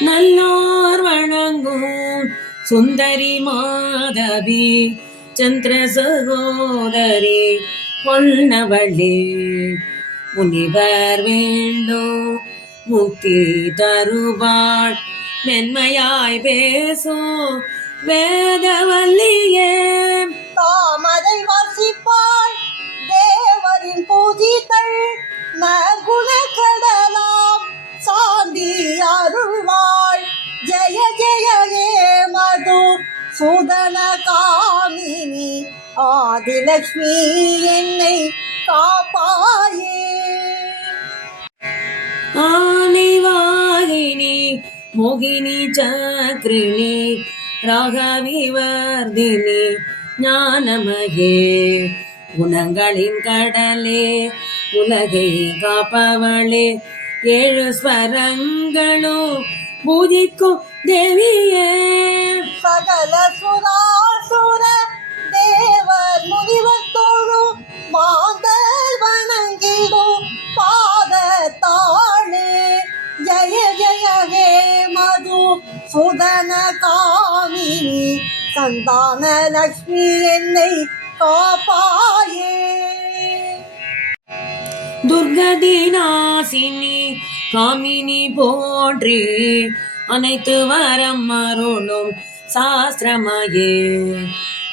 நல்லோர் வணங்கும். சுந்தரி மாதவி சந்திர சகோதரி பொன்னவளே முனிவர் வேண்டும் முக்தி தருவாள். மென்மையாய் பேசும் வேதவல்லியே சுதன காமினி ஆதிலக்ஷ்மி என்னை காப்பாயே. ஆனைவாகினி மோகினி சக்ரிணி ராகவிவர்தினி ஞானமகே குணங்களின் கடலே உலகை காப்பவளே ஏழு ஸ்வரங்களும் பூஜிக்கும் தேவியே. சகல சுராசுர தேவர் முனிவர் தோழும் மாதர் வணங்கிடும் பாத தாழே ஜய ஜய ஹே மது சுதன காமினி சந்தான லக்ஷ்மி என்னை காப்பாயே. துர்கதி நாசினி காமினி போன்றே அனைத்து வரம் அருளும் சாஸ்திரமாயே.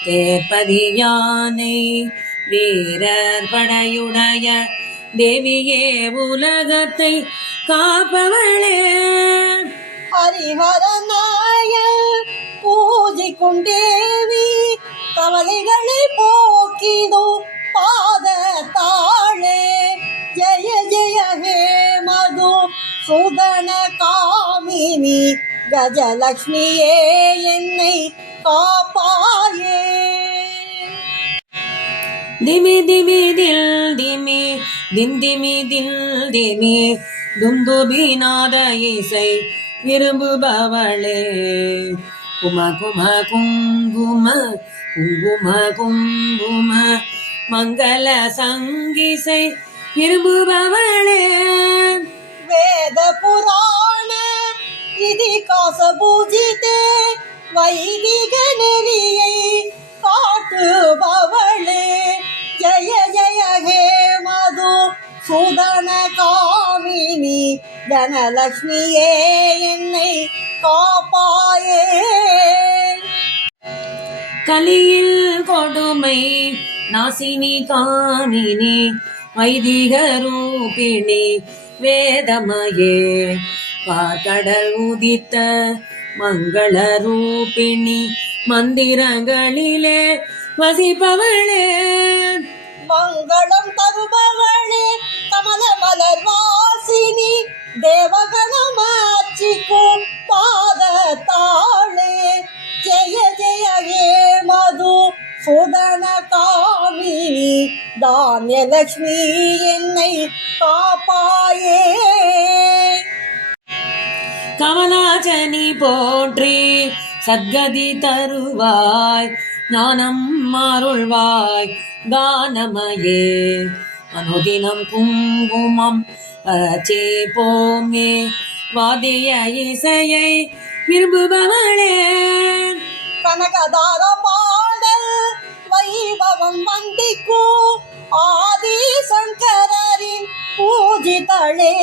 தேர்ப்பதியானை வீரர் படையுடைய தேவியே உலகத்தை காப்பவளே. ஹரிஹர நாயர் பூஜைக்கும் தேவி கவலைகளை போக்கிதோ பாத தாழே ஜெய ஜெய ஹே மது சுதன காமினி கஜலக்ஷ்மியே என்னை காப்பாயே. திமி திமி தில் திமி திந்திமி தில் திமி துந்துபி நாத இசை விரும்புபவளே. கும கும குங்கும குங்கும குங்கும மங்கள சங்கிசை விரும்புபவளே. வேத விதி இதிகாச பூஜித்தே வைதிக நெறியை காட்டுபவளே. ஜய ஜய ஹே மது சுதன காமினி தனலக்ஷ்மியே என்னை காப்பாயே. கலியில் கொடுமை நாசினி காமினி வைதிக வேதமயே. பார்க்கடல் உதித்த மங்கள ரூபிணி மந்திரங்களிலே வசிப்பவளே. மங்களம் தருபவளே கமல மலர் வாசினி தேவகணமாச்சிக்கும் பா காமினி தானியலக்ஷ்மி என்னை காப்பாயே. கமலாஜனி போற்றி சத்கதி தருவாய் ஞானம் அருள்வாய் தானமயே. அனுதினம் குங்குமம் அச்சே போமே வாதிய இசையை விரும்புபவளே. கனகதார பாடல் வைபவம் வந்திக்கு ஆதி சங்கரின் பூஜிதளே.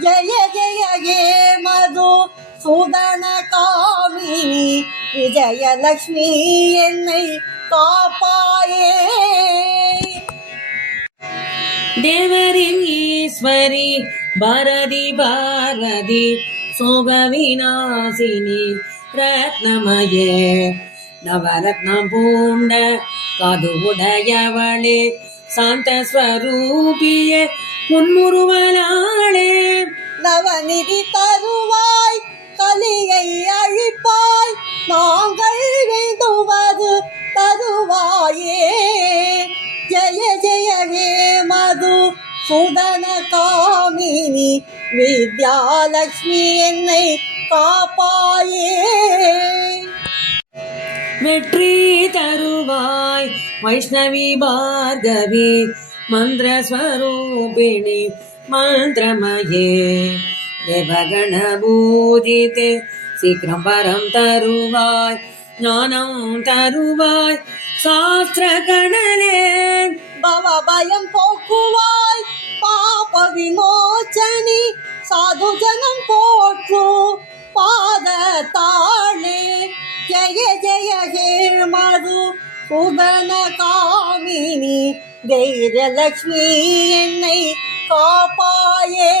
ஜய ஜய ஹே மது சுதன காமினி விஜயலக்ஷ்மி என்னை காப்பாயே. தேவரின் ஈஸ்வரி பாரதி பாரதி சோகவிநாசினி ரத்னமயே. நவரத்னம் பூண்ட காது உடையவளே சாந்த ஸ்வரூபியே புன்முறுவலாளே நவநிதி தருவாய் கலியை அழிப்பாய் நாங்கள் வேண்டுவது தருவாயே. ஜெய ஜெயவே மது சுதன காமினி வித்யாலட்சுமி என்னை காப்பாயே. வெற்றி தருவாய். வைஷ்ணவி பார்கவி மந்திர ஸ்வரூபிணி மந்திரமயே. தேவகண பூஜிதே சீக்கிரம் வரம் தருவாய் ஞானம் தருவாய். சாஸ்திர கணலே பவபயம் போக்குவாய். பாப விமோச்சனி சாது ஜனம் போற்றும். மது சுதன காமினி தைரியலக்ஷ்மி என்னை காப்பாயே.